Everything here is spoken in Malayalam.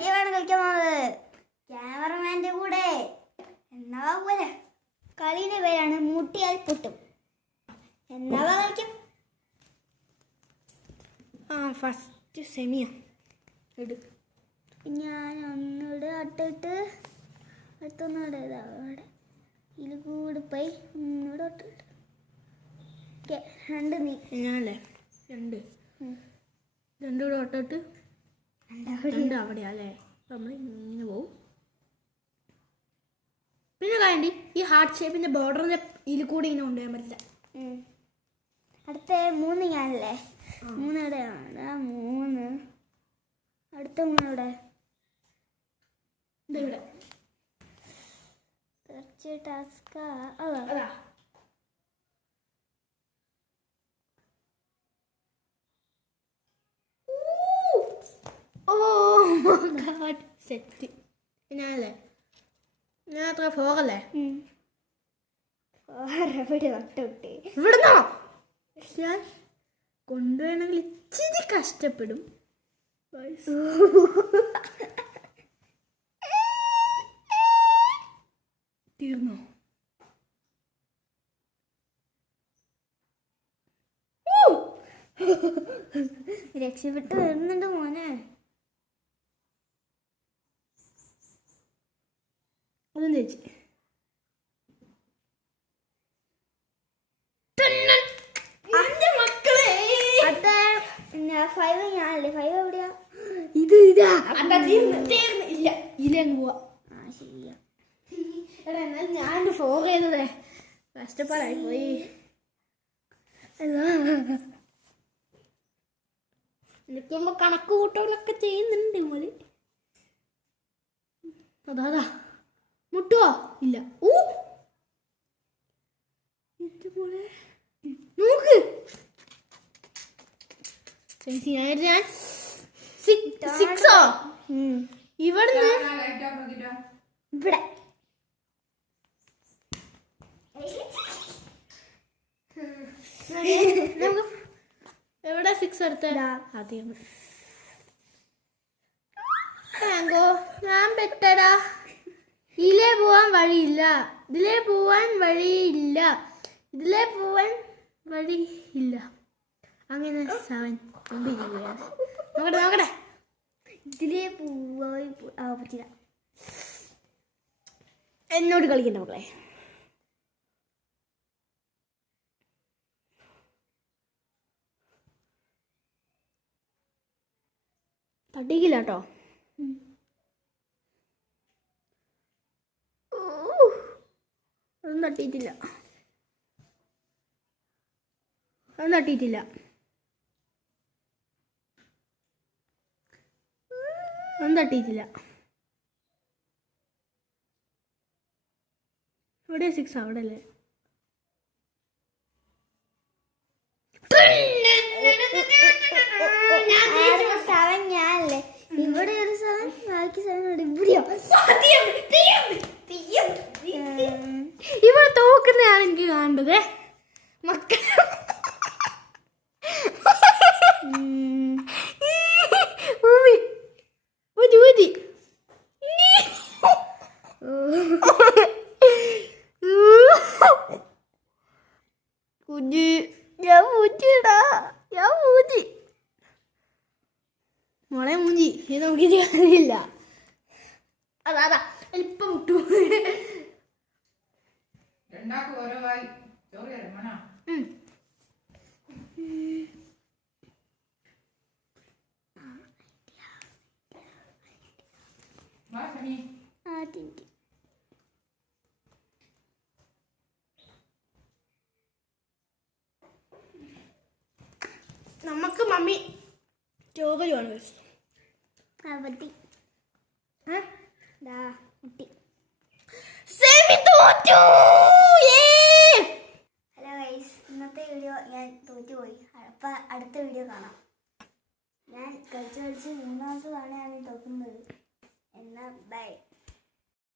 ഗെയിമാണ് കളിക്കാൻ പോകുന്നത് ക്യാമറമാന്റെ കൂടെ. എന്നാവാ പോലെ കളിയുടെ പേരാണ് മുട്ടിയാൽ പൊട്ടും. എന്നാവാ കളിക്കും. ഫസ്റ്റ് സെമിയ ഇട്. ഞാൻ ഒന്നിവിടെ അട്ടിട്ട് അടുത്തൊന്നിവിടെ അവിടെ ഇതിൽ കൂടെ പോയി ഒന്നിവിടെ അട്ടിട്ട്. ഓക്കെ, രണ്ട് നീ ഞാനല്ലേ രണ്ടും കൂടെ ഒട്ടിട്ട് രണ്ട് അവിടെയാ അല്ലേ. നമ്മൾ ഇങ്ങനെ പോവും. പിന്നെ കാണ്ടി ഈ ഹാർട്ട് ഷേപ്പിന്റെ ബോർഡറിന്റെ ഇതിൽ കൂടെ ഇങ്ങനെ കൊണ്ടുപോകാൻ പറ്റില്ല. അടുത്ത മൂന്ന് ഞാനല്ലേ. മൂന്ന് എവിടെയാണ്? മൂന്ന് അടുത്ത മൂന്ന് എവിടെ? ഇവിടെ ടാസ്ക. അതാ സെറ്റ്. ഞാനല്ലേ ഞാൻ അത്ര ഫോറല്ലേ ഇവിടുന്നോ ഞാൻ കൊണ്ടുപോകണമെങ്കിൽ ഇച്ചിരി കഷ്ടപ്പെടും. തീർന്നോ? രക്ഷപ്പെട്ട് വരുന്നുണ്ട് മോനെ. അതും ചേച്ചി ഫൈവ് ഞാനല്ലേ. ഫൈവ് എവിടെയാ? ഇത് ഇതാ ഇല്ല ഇല്ലങ്ങ് പോവാ. ശരിയാ. എടാ എന്നാൽ ഞാൻ ഫോർ ചെയ്തതേ കഷ്ടപ്പാടായി പോയി. എനിക്കുമ്പോ കണക്ക് കൂട്ടങ്ങളൊക്കെ ചെയ്യുന്നുണ്ട് മോള്. അതാ മുട്ടുവോ? ഇല്ല. മോളെ നോക്ക്. ഞാൻ സിക്സോ ഇവിടുന്ന് ഇവിടെ എവിടെ സിക്സ് എടുത്ത ആദ്യം ടാങ്കോ ഞാൻ പെട്ടടാ. ഇതിലേ പോവാൻ വഴിയില്ല, ഇതിലേ പോവാൻ വഴിയില്ല, ഇതിലേ പോവാൻ വഴിയില്ല. അങ്ങനെ സെവൻ നോക്കട്ടെ നോക്കട്ടെ. ഇതിലേ പോവാൻ പറ്റില്ല. എന്നോട് കളിക്കണ്ട മക്കളെ. തട്ടിക്കില്ല കേട്ടോ. അതൊന്നും തട്ടിയിട്ടില്ല, അതൊന്നും തട്ടിയിട്ടില്ല. ഒന്നും തട്ടിയിട്ടില്ല. ഇവിടെ സിക്സ് അവിടെ അല്ലേ. സെവൻ ഞാനല്ലേ. ഇവിടെ ഒരു സെവൻ, ബാക്കി സെവൻ ഇവിടെയോ. ഇവിടെ തോക്കുന്നതാണ് എനിക്ക് കാണേണ്ടത് മക്കൾ. കുഞ്ഞി ഞാൻ പൂച്ചിടാ, ഞാൻ പൂച്ചി മോളെ മൂഞ്ചി. ഇത് നോക്കിയിട്ട് കാര്യമില്ല. അതാ ഇപ്പം വിട്ടു. നമുക്ക് മമ്മി ചോകലുമാണ്. അവധി കുട്ടി. ഹലോ ഗൈസ്, ഇന്നത്തെ വീഡിയോ ഞാൻ തോറ്റുപോയി. അപ്പം അടുത്ത വീഡിയോ കാണാം. ഞാൻ കളിച്ച് മൂന്നാമത്തെ തവണയാണ് തോക്കുന്നത്. എന്നാൽ ബൈ.